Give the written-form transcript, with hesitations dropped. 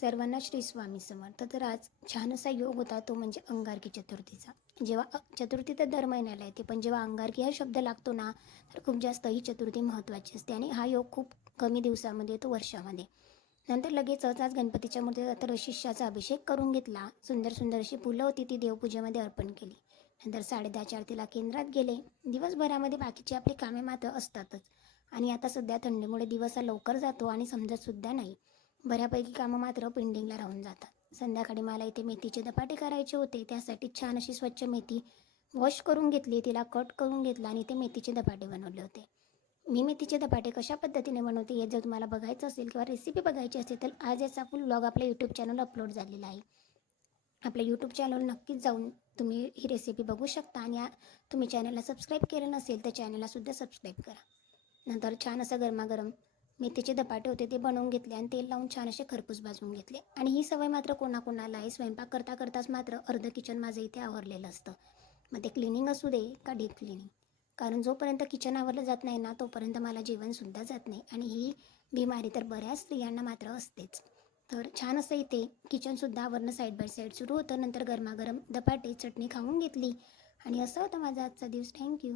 सर्वांना श्री स्वामी समर्थ. तर आज छान असा योग होता, तो म्हणजे अंगारकी चतुर्थीचा. जेव्हा चतुर्थी तर दर महिन्याला येते, पण जेव्हा अंगारकी हा शब्द लागतो ना, तर खूप जास्त ही चतुर्थी महत्त्वाची असते. आणि हा योग खूप कमी दिवसामध्ये येतो, वर्षामध्ये. नंतर लगेचच आज गणपतीच्या मूर्तीला तर शिष्याचा अभिषेक करून घेतला. सुंदर सुंदर अशी फुलं होती, ती देवपूजेमध्ये अर्पण केली. नंतर 10:30 आरतीला केंद्रात गेले. दिवसभरामध्ये बाकीची आपली कामे मात्र असतातच. आणि आता सध्या थंडीमुळे दिवस हा लवकर जातो आणि समजतसुद्धा नाही. बऱ्यापैकी कामं मात्र पेंडिंगला राहून जातात. संध्याकाळी मला इथे मेथीचे धपाटे करायचे होते. त्यासाठी छान अशी स्वच्छ मेथी वॉश करून घेतली, तिला कट करून घेतला आणि ते मेथीचे धपाटे बनवले होते. मी मेथीचे धपाटे कशा पद्धतीने बनवते हे जर तुम्हाला बघायचं असेल किंवा रेसिपी बघायची असेल, तर आज याचा फुल व्लॉग आपल्या यूट्यूब चॅनल अपलोड झालेला आहे. आपल्या यूट्यूब चॅनल नक्कीच जाऊन तुम्ही ही रेसिपी बघू शकता. आणि तुम्ही चॅनलला सबस्क्राईब केलं नसेल तर चॅनललासुद्धा सबस्क्राईब करा. नंतर छान असं गरमागरम मेथीचे धपाटे होते, ते बनवून घेतले आणि तेल लावून छान असे खरपूस भाजून घेतले. आणि ही सवय मात्र कोणाकोणाला आहे, स्वयंपाक करता करताच मात्र अर्ध किचन माझं इथे आवरलेलं असतं. मग ते क्लिनिंग असू दे का डीप क्लिनिंग, कारण जोपर्यंत किचन आवरलं जात नाही ना, तोपर्यंत मला जेवणसुद्धा जात नाही. आणि ही बिमारी तर बऱ्याच स्त्रियांना मात्र असतेच. तर छान असं इथे किचनसुद्धा आवरणं साईड बाय साईड सुरू होतं. नंतर गरमागरम धपाटे चटणी खाऊन घेतली. आणि असं होतं माझा आजचा दिवस. थँक्यू.